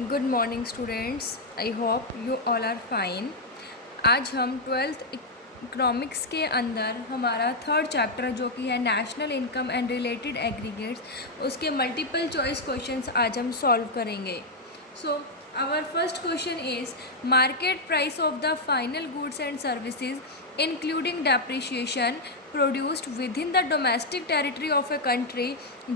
Good morning students, I hope you all are fine. आज हम twelfth economics के अंदर हमारा थर्ड चैप्टर जो कि है national income and related aggregates, उसके मल्टीपल चॉइस क्वेश्चंस आज हम सॉल्व करेंगे। So our first question is market price of the final goods and services including depreciation produced within the domestic territory of a country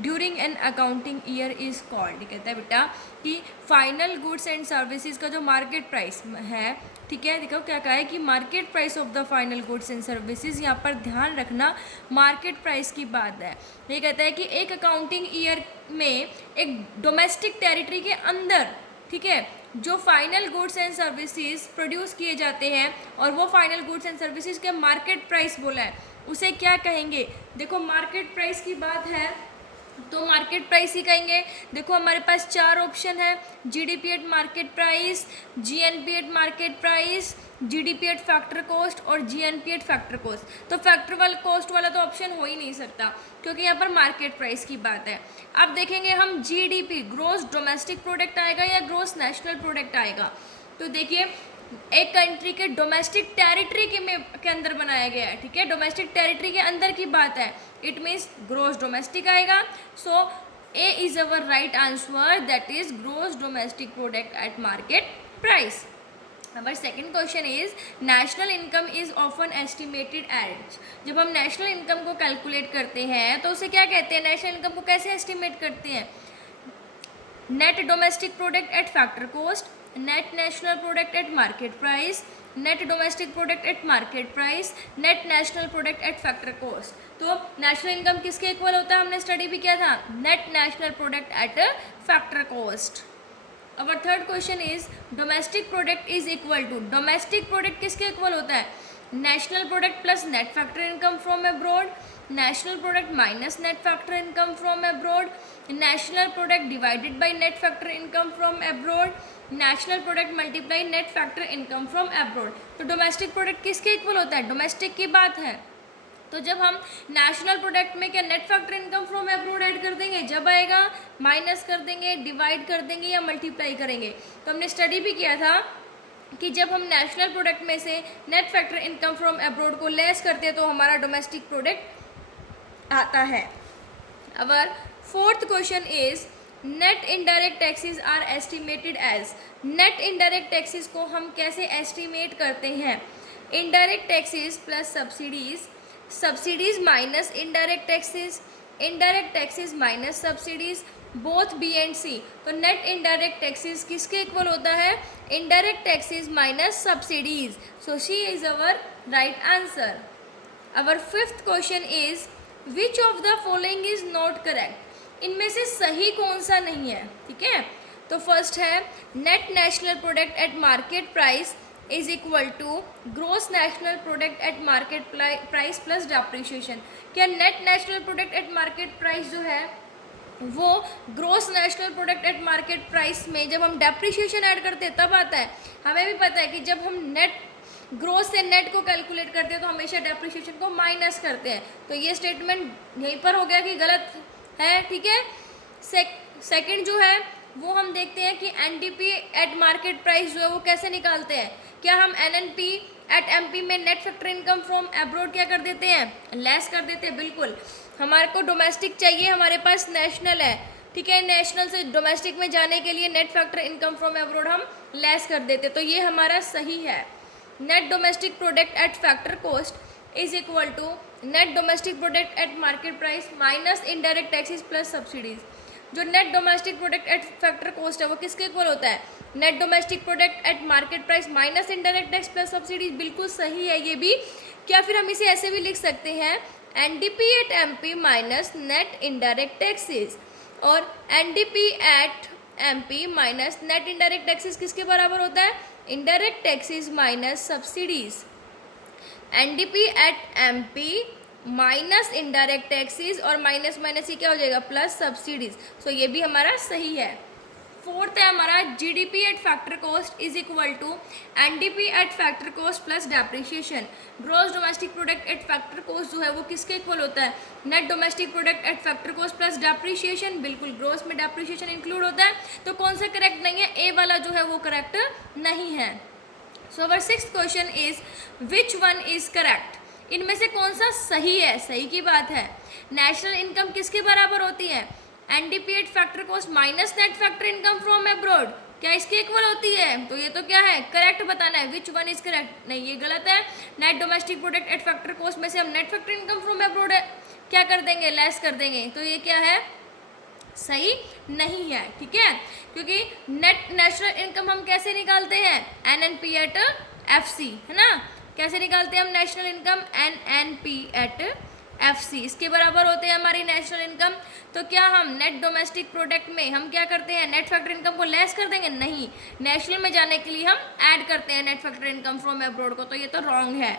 during an accounting year is called। कहता है बेटा कि final goods and services का जो market price है, ठीक है, देखो क्या कहा है कि market price of the final goods and services, यहाँ पर ध्यान रखना मार्केट प्राइस की बात है। ये कहता है कि एक अकाउंटिंग ईयर में एक डोमेस्टिक टेरिटरी के अंदर, ठीक है, जो final goods and services produce किए जाते हैं और वो फाइनल गुड्स एंड सर्विसेज के मार्केट प्राइस बोला है, उसे क्या कहेंगे। देखो मार्केट प्राइस की बात है तो मार्केट प्राइस ही कहेंगे। देखो हमारे पास चार ऑप्शन है, GDP eight market price, GNP at market price, GDP at factor cost और जीएनपी एट फैक्टर कॉस्ट। तो फैक्टर वाला कॉस्ट वाला तो ऑप्शन हो ही नहीं सकता क्योंकि यहाँ पर मार्केट प्राइस की बात है। अब देखेंगे हम जीडीपी, ग्रोस डोमेस्टिक प्रोडक्ट आएगा या ग्रोस नेशनल प्रोडक्ट आएगा। तो देखिए एक कंट्री के डोमेस्टिक टेरिटरी के अंदर बनाया गया है, ठीक है, डोमेस्टिक टेरिटरी के अंदर की बात है, इट मीन्स ग्रोस डोमेस्टिक आएगा। So A is our right answer, that is gross domestic product at market price. Our second question is national income is often estimated at। जब हम नेशनल इनकम को calculate करते हैं तो उसे क्या कहते हैं, नेशनल इनकम को कैसे एस्टिमेट करते हैं। Net domestic product at factor cost, net national product at market price, net domestic product at market price, net national product at factor cost. तो नेशनल इनकम किसके इक्वल होता है, हमने स्टडी भी किया था, net national product at factor cost. Our third question is domestic product is equal to, domestic product किसके equal होता है, national product plus net factor income from abroad, national product minus net factor income from abroad, national product divided by net factor income from abroad, national product multiply net factor income from abroad. तो domestic product किसके equal होता है, domestic की बात है। तो जब हम नेशनल प्रोडक्ट में क्या net factor income from abroad add कर देंगे, जब आएगा माइनस कर देंगे, डिवाइड कर देंगे या मल्टीप्लाई करेंगे। तो हमने स्टडी भी किया था कि जब हम नेशनल प्रोडक्ट में से net factor income from abroad को लेस करते हैं तो हमारा डोमेस्टिक प्रोडक्ट आता है। Our fourth question is net indirect taxes are estimated as. Net indirect taxes को हम कैसे एस्टिमेट करते हैं, indirect taxes plus subsidies, subsidies minus indirect taxes, indirect taxes minus subsidies, both B and C. तो net indirect taxes किसके equal होता है, indirect taxes minus subsidies. So she is our right answer. Our fifth question is which of the following is not correct. इनमें से सही कौन सा नहीं है, ठीक है। तो फर्स्ट है net national product at market price is equal to gross national product at market price plus depreciation. क्या net national product at market price जो है वो gross national product at market price में जब हम डेप्रिसिएशन ऐड करते हैं तब आता है। हमें भी पता है कि जब हम नेट ग्रोस से नेट को कैलकुलेट करते हैं तो हमेशा डेप्रिसिएशन को माइनस करते हैं। तो ये स्टेटमेंट यहीं पर हो गया कि गलत है, ठीक है। सेकंड जो है वो हम देखते हैं कि एनडीपी एट मार्केट प्राइस जो है वो कैसे निकालते हैं। क्या हम एनएनपी एट एमपी में net factor income from abroad क्या कर देते हैं, लेस कर देते हैं। बिल्कुल, हमारे को डोमेस्टिक चाहिए, हमारे पास नेशनल है, ठीक है, नेशनल से डोमेस्टिक में जाने के लिए net factor income from abroad हम लेस कर देते। तो ये हमारा सही है। Net domestic product at factor cost is equal to net domestic product at market price minus indirect taxes plus subsidies. जो net domestic product at factor cost है वो किसके इक्वल होता है, net domestic product at market price minus indirect tax plus subsidies. बिल्कुल सही है ये भी। क्या फिर हम इसे ऐसे भी लिख सकते हैं, NDP at MP minus net indirect taxes, और NDP at MP minus net indirect taxes किसके बराबर होता है, indirect taxes minus subsidies. NDP at MP minus indirect taxes और माइनस माइनस ये क्या हो जाएगा, प्लस सब्सिडीज। सो ये भी हमारा सही है। फोर्थ है हमारा GDP at factor cost is equal to NDP at factor cost plus depreciation. Gross domestic product at factor cost जो है वो किसके इक्वल होता है, net domestic product at factor cost plus depreciation. बिल्कुल ग्रॉस में डेप्रिसिएशन इंक्लूड होता है, तो कौन सा करेक्ट नहीं है, ए ए वाला जो है वो करेक्ट नहीं है। So our sixth question is which one is correct. इनमें से कौन सा सही है? सही की बात है। नेशनल इनकम किसके बराबर होती है? NDP at factor cost minus net factor income from abroad, क्या इसके इक्वल होती है? तो ये तो क्या है, करेक्ट बताना है, विच वन इज करेक्ट। नहीं, ये गलत है। Net domestic product at factor cost में से हम net factor income from abroad है क्या कर देंगे, लेस कर देंगे, तो ये क्या है, सही नहीं है। ठीक है, क्योंकि नेट नेशनल इनकम हम कैसे निकालते हैं, एनएनपी एट एफसी, है ना, कैसे निकालते हैं हम national income, NNP at FC, इसके बराबर होते हैं हमारी नेशनल इनकम। तो क्या हम नेट डोमेस्टिक प्रोडक्ट में हम क्या करते हैं, नेट फैक्टर इनकम को लेस कर देंगे? नहीं, नेशनल में जाने के लिए हम ऐड करते हैं net factor income from abroad को, तो ये तो रॉन्ग है।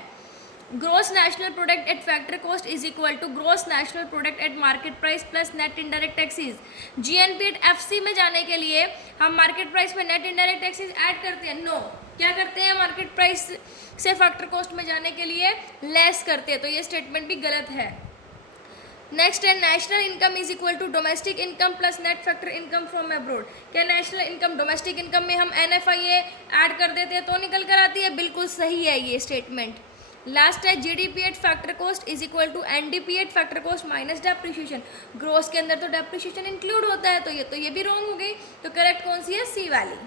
Gross national product at factor cost is equal to gross national product at market price plus net indirect taxes. GNP at FC में जाने के लिए हम मार्केट प्राइस में नेट इनडायरेक्ट टैक्सेस ऐड करते हैं? नो, क्या करते हैं, मार्केट प्राइस से फैक्टर कॉस्ट में जाने के लिए लेस करते हैं, तो ये स्टेटमेंट भी गलत है। नेक्स्ट है national income is equal to domestic income plus net factor income from abroad. क्या नेशनल इनकम डोमेस्टिक इनकम में हम एनएफआईए ऐड कर देते हैं तो निकल कर आती है? बिल्कुल सही है ये स्टेटमेंट। लास्ट है GDP at factor cost is equal to NDP at factor cost minus depreciation. Gross के अंदर तो डेप्रिशिएशन इंक्लूड होता है, तो ये भी रॉन्ग हो गई, तो करेक्ट कौन सी है, सी वाली।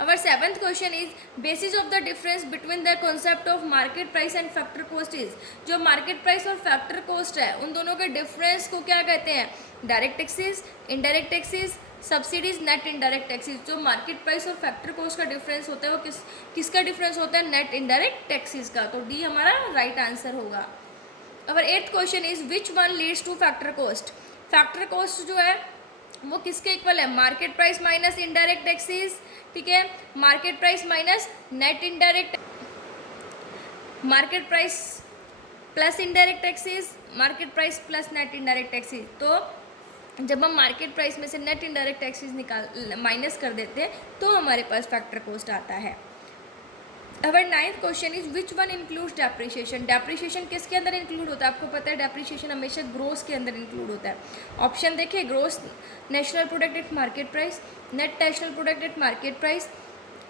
Our seventh question is basis of the difference between the concept of market price and factor cost is। जो market price और factor cost है उन दोनों के difference को क्या कहते हैं, direct taxes, indirect taxes, subsidies, net indirect taxes। जो market price और factor cost का difference होता है वो किसका difference होता है, net indirect taxes का, तो D हमारा right answer होगा। Our eighth question is which one leads to factor cost। factor cost जो है वो किसके इक्वल है, market price minus indirect taxes, ठीक है, market price minus net indirect, market price plus indirect taxes, market price plus net indirect taxes. तो जब हम मार्केट प्राइस में से नेट इनडायरेक्ट टैक्सेस निकाल माइनस कर देते हैं तो हमारे पास फैक्टर कॉस्ट आता है। Our ninth question is which one includes depreciation. Depreciation किसके अंदर इंक्लूड होता है, आपको पता है डेप्रिशिएशन हमेशा ग्रोस के अंदर इंक्लूड होता है। ऑप्शन देखिए, gross national product at market price, net national product at market price,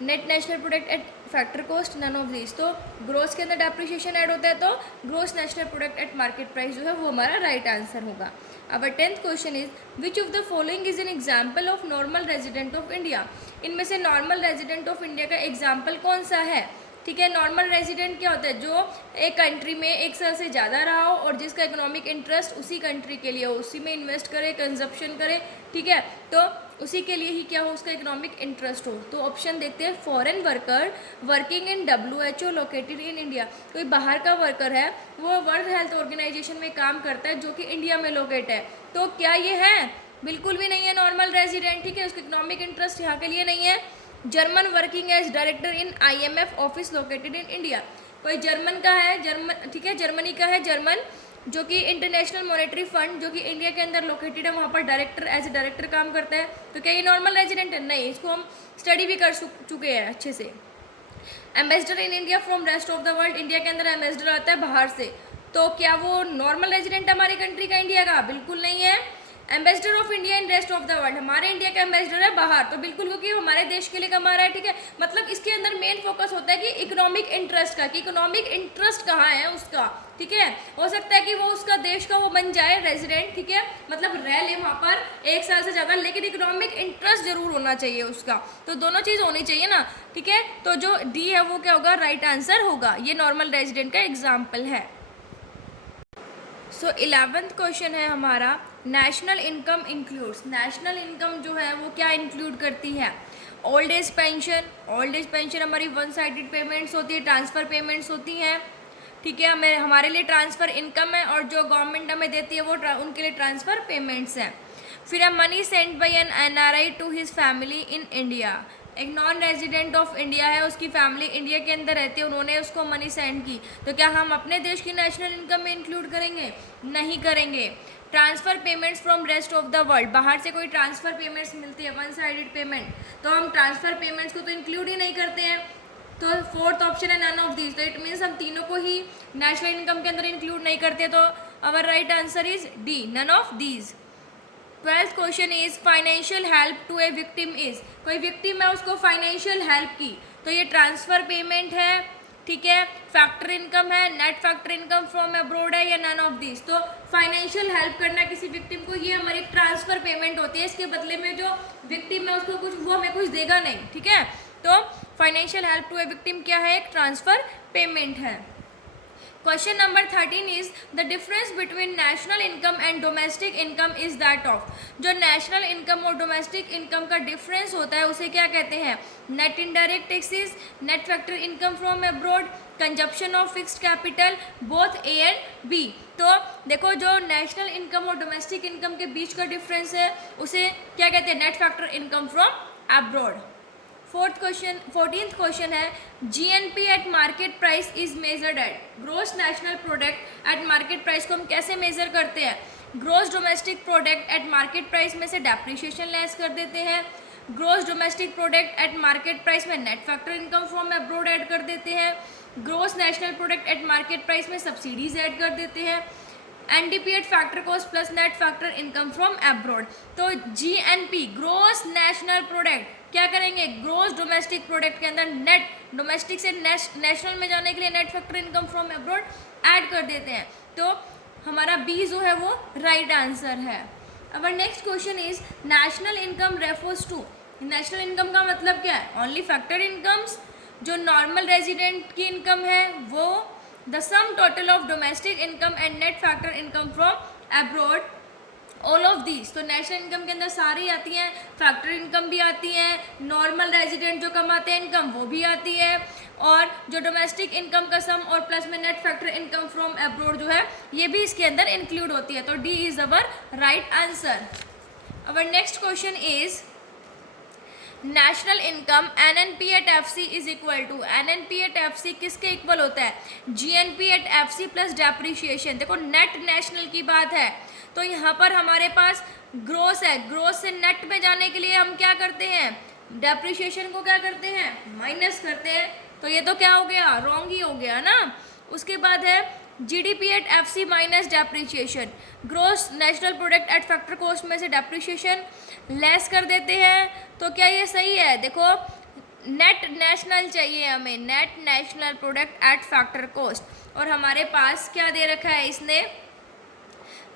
net national product at factor cost, none of this. तो ग्रोस के अंदर डेप्रिशिएशन ऐड होता है तो gross national product at market price जो है वो हमारा राइट आंसर होगा। Our tenth question is which of the following is an example of normal resident of India. इनमें से नॉर्मल रेजिडेंट ऑफ इंडिया का एग्जाम्पल कौन सा है, ठीक है। नॉर्मल रेजिडेंट क्या होता है, जो एक कंट्री में एक साल से ज़्यादा रहा हो और जिसका इकोनॉमिक इंटरेस्ट उसी कंट्री के लिए हो, उसी में इन्वेस्ट करे, कंजप्शन करे, ठीक है, तो उसी के लिए ही क्या हो, उसका इकोनॉमिक इंटरेस्ट हो। तो ऑप्शन देखते हैं, foreign worker working in WHO located in India. कोई बाहर का वर्कर है, वो वर्ल्ड हेल्थ ऑर्गेनाइजेशन में काम करता है जो कि इंडिया में लोकेट है, तो क्या ये है, बिल्कुल भी नहीं है नॉर्मल रेजिडेंट, ठीक है, उसका इकोनॉमिक इंटरेस्ट यहाँ के लिए नहीं है। German working as director in IMF office located in India. कोई जर्मन का है, जर्मन, ठीक है, जर्मनी का है, जर्मन जो कि इंटरनेशनल मॉनेटरी फंड जो कि इंडिया के अंदर लोकेटेड है, वहाँ पर डायरेक्टर एज ए डायरेक्टर काम करता है, तो क्या ये नॉर्मल रेजिडेंट है? नहीं, इसको हम स्टडी भी कर चुके हैं अच्छे से। Ambassador in India from rest of the world, India के अंदर एम्बेसडर आता है बाहर से, तो क्या वो नॉर्मल रेजिडेंट हमारी कंट्री का, इंडिया का? बिल्कुल नहीं है। Ambassador of India in rest of the world, हमारे इंडिया का एम्बेसडर है बाहर, तो बिल्कुल क्योंकि हमारे देश के लिए कमा रहा है, ठीक है। मतलब इसके अंदर मेन फोकस होता है कि इकोनॉमिक इंटरेस्ट का, कि इकोनॉमिक इंटरेस्ट कहाँ है उसका, ठीक है। हो सकता है कि वो उसका देश का वो बन जाए रेजिडेंट, ठीक है, मतलब रह ले वहाँ पर एक साल से ज़्यादा, लेकिन इकोनॉमिक इंटरेस्ट जरूर होना चाहिए उसका, तो दोनों चीज़ होनी चाहिए ना, ठीक है। तो जो डी है वो क्या होगा, राइट आंसर होगा, ये नॉर्मल रेजिडेंट का एग्जाम्पल है। सो 11th क्वेश्चन है हमारा, national income includes. National income जो है वो क्या इंक्लूड करती है, old age pension. Old age pension हमारी वन साइडेड पेमेंट्स होती है, ट्रांसफ़र पेमेंट्स होती हैं, ठीक है, हमारे लिए ट्रांसफ़र इनकम है, और जो गवर्नमेंट हमें देती है वो उनके लिए ट्रांसफ़र पेमेंट्स हैं। फिर है money send by an NRI to his family in India. एक नॉन रेजिडेंट ऑफ इंडिया है, उसकी फैमिली इंडिया के अंदर रहती है, उन्होंने उसको मनी सेंड की, तो क्या हम अपने देश की नेशनल इनकम में इंक्लूड करेंगे? नहीं करेंगे। Transfer payments from rest of the world, बाहर से कोई ट्रांसफ़र पेमेंट्स मिलती है, वन साइडेड पेमेंट, तो हम ट्रांसफ़र पेमेंट्स को तो इंक्लूड ही नहीं करते हैं। तो फोर्थ ऑप्शन है नन ऑफ दीज, तो इट मीन्स हम तीनों को ही नेशनल इनकम के अंदर इंक्लूड नहीं करते, तो our right answer is D, none of these. 12th question is financial help to a victim is, कोई विक्टिम है उसको फाइनेंशियल हेल्प की, तो ये ट्रांसफर पेमेंट है, ठीक है, फैक्टर इनकम है, net factor income from abroad है, या नन ऑफ दिस। तो फाइनेंशियल हेल्प करना किसी विक्टिम को, ये हमारी ट्रांसफर पेमेंट होती है, इसके बदले में जो विक्टिम है उसको कुछ, वो हमें कुछ देगा नहीं, ठीक है। तो financial help to a victim क्या है, एक ट्रांसफर पेमेंट है। Question number 13 is the difference between national income and domestic income is that of, जो नेशनल इनकम और डोमेस्टिक इनकम का डिफरेंस होता है उसे क्या कहते हैं, net indirect taxes, net factor income from abroad, consumption of fixed capital, both a and b. तो देखो जो नेशनल इनकम और डोमेस्टिक इनकम के बीच का डिफरेंस है उसे क्या कहते हैं, net factor income from abroad. 14th question है GNP at market price is measured at, gross national product at market price को हम कैसे मेजर करते हैं, gross domestic product at market price में से डेप्रिसिएशन लेस कर देते हैं, gross domestic product at market price में net factor income from abroad add कर देते हैं, gross national product at market price में सब्सिडीज ऐड कर देते हैं, NDP at factor cost plus net factor income from abroad. तो जीएनपी ग्रोस नेशनल प्रोडक्ट क्या करेंगे, ग्रोस डोमेस्टिक प्रोडक्ट के अंदर नेट डोमेस्टिक से नेशनल में जाने के लिए net factor income from abroad add कर देते हैं। तो हमारा बी जो है वो राइट आंसर है। अब next question is national income refers to, national income का मतलब क्या है, ओनली फैक्टर इनकम्स, जो नॉर्मल रेजिडेंट की इनकम है वो, the sum total of domestic income and net factor income from abroad, all of these. तो नेशनल इनकम के अंदर सारी आती हैं, फैक्टर इनकम भी आती है, नॉर्मल रेजिडेंट जो कमाते हैं इनकम वो भी आती है, और जो डोमेस्टिक इनकम का सम और प्लस में net factor income from abroad जो है ये भी इसके अंदर इंक्लूड होती है। तो D is our right answer. Our next question is national income NNP at FC is equal to, NNP at FC किसके इक्वल होता है, GNP at FC plus depreciation. देखो नेट नेशनल की बात है तो यहाँ पर हमारे पास ग्रोस है, ग्रोस से नेट में जाने के लिए हम क्या करते हैं, डेप्रिशिएशन को क्या करते हैं, माइनस करते हैं। तो ये तो क्या हो गया, रॉन्ग ही हो गया ना। उसके बाद है GDP at FC minus depreciation, gross national product at factor cost में से डेप्रिशिएशन लेस कर देते हैं। तो क्या ये सही है, देखो नेट नेशनल चाहिए हमें, net national product at factor cost, और हमारे पास क्या दे रखा है इसने,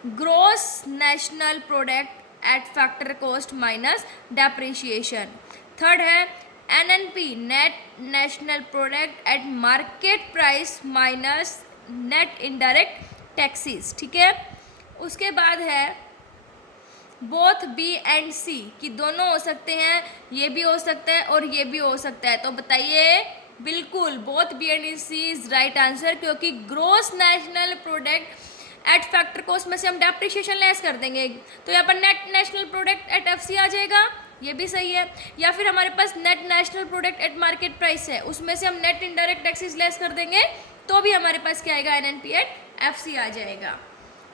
gross national product at factor cost minus depreciation. Third है NNP net national product at market price minus net indirect taxes, ठीक है। उसके बाद है बोथ बी एंड सी, कि दोनों हो सकते हैं, ये भी हो सकता है और ये भी हो सकता है। तो बताइए, बिल्कुल both B and C is right answer, क्योंकि gross national product at factor cost में से हम डेप्रिशिएशन लेस कर देंगे, तो यहाँ पर net national product at FC आ जाएगा, ये भी सही है। या फिर हमारे पास net national product at market price है, उसमें से हम नेट इनडायरेक्ट टैक्सेस लेस कर देंगे, तो भी हमारे पास क्या आएगा, एनएनपी एट एफसी आ जाएगा।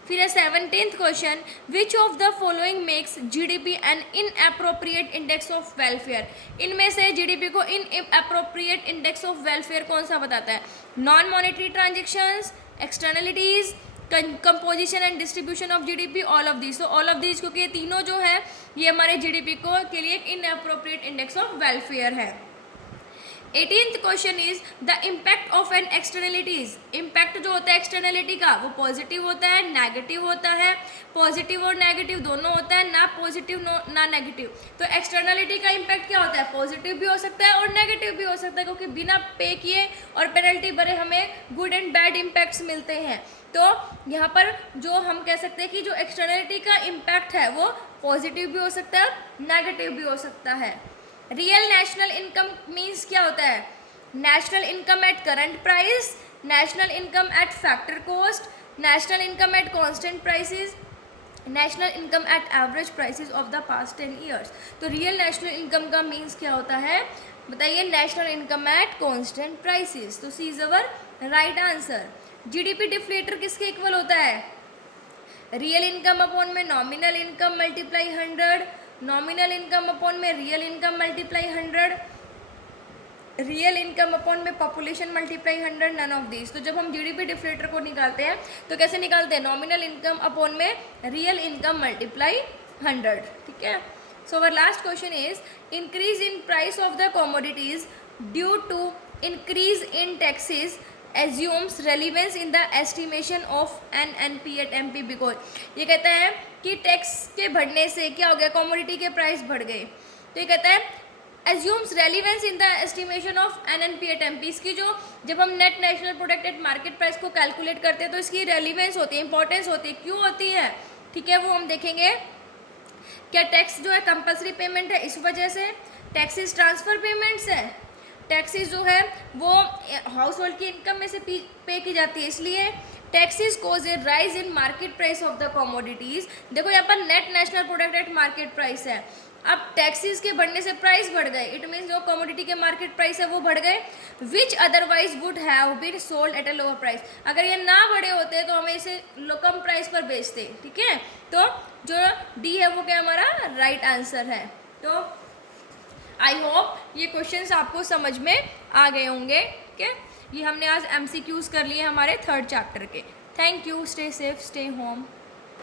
फिर है 17th question, which of the following makes GDP an inappropriate index of welfare, इनमें से जीडीपी को इनएप्रोप्रिएट इंडेक्स ऑफ वेलफेयर कौन सा बताता है, non monetary transactions, externalities, composition and distribution of GDP, all of these. तो ऑल ऑफ दीज, क्योंकि ये तीनों जो है ये हमारे जीडीपी को के लिए इनएप्रोप्रिएट इंडेक्स ऑफ वेलफेयर है। 18th question is the impact of an externalities, impact जो होता है एक्सटर्नलिटी का वो पॉजिटिव होता है, नेगेटिव होता है, पॉजिटिव और नेगेटिव दोनों होता है, ना पॉजिटिव ना नेगेटिव। तो एक्सटर्नलिटी का इम्पैक्ट क्या होता है, पॉजिटिव भी हो सकता है और नेगेटिव भी हो सकता है, क्योंकि बिना पे किए और पेनल्टी भरे हमें गुड एंड बैड इम्पैक्ट्स मिलते हैं। तो यहाँ पर जो हम कह सकते हैं कि जो एक्सटर्नलिटी का इम्पैक्ट है वो पॉजिटिव भी हो सकता है, नेगेटिव भी हो सकता है। रियल नेशनल इनकम मीन्स क्या होता है, national income at current price, national income at factor cost, national income at constant prices, national income at average prices of the past 10 years. तो रियल नेशनल इनकम का means क्या होता है, बताइए, national income at constant prices. तो C is our right answer. GDP deflator किसके equal होता है, रियल इनकम अपॉन में nominal income multiply 100, nominal income upon में real income multiply 100, real income upon में population multiply 100, none of this. तो जब हम जीडीपी डिफ्लेटर को निकालते हैं तो कैसे निकालते हैं, नॉमिनल इनकम अपॉन में रियल इनकम मल्टीप्लाई 100. ठीक है. So our last question is, increase in price of the commodities due to increase in taxes assumes relevance in the estimation of NNP at MP because ये कहता है कि tax के बढ़ने से क्या हो गया, कमोडिटी के प्राइस बढ़ गए. तो ये कहता है assumes relevance in the estimation of NNP at MP. इसकी जो जब हम net national product at market price को कैलकुलेट करते हैं तो इसकी रेलिवेंस होती है, इंपॉर्टेंस होती है. क्यों होती है, ठीक है, वो हम देखेंगे. क्या टैक्स जो है कंपलसरी पेमेंट है, इस वजह से. टैक्सेस ट्रांसफर पेमेंट्स है. टैक्सेस जो है वो हाउस होल्ड की इनकम में से पे की जाती है, इसलिए. Taxes cause a rise in market price of the commodities. देखो यहाँ पर net national product at market price है. अब टैक्सेस के बढ़ने से प्राइस बढ़ गए, इट मीन्स जो कमोडिटी के मार्केट प्राइस है वो बढ़ गए, which otherwise would have been sold at a lower price. अगर ये ना बढ़े होते तो हमें इसे कम प्राइस पर बेचते. ठीक है, तो जो डी है वो क्या हमारा राइट आंसर है. तो आई होप ये क्वेश्चंस आपको समझ में आ गए होंगे. ठीक है, ये हमने आज MCQs कर लिए हमारे 3rd चैप्टर के. Thank you. Stay safe, stay home.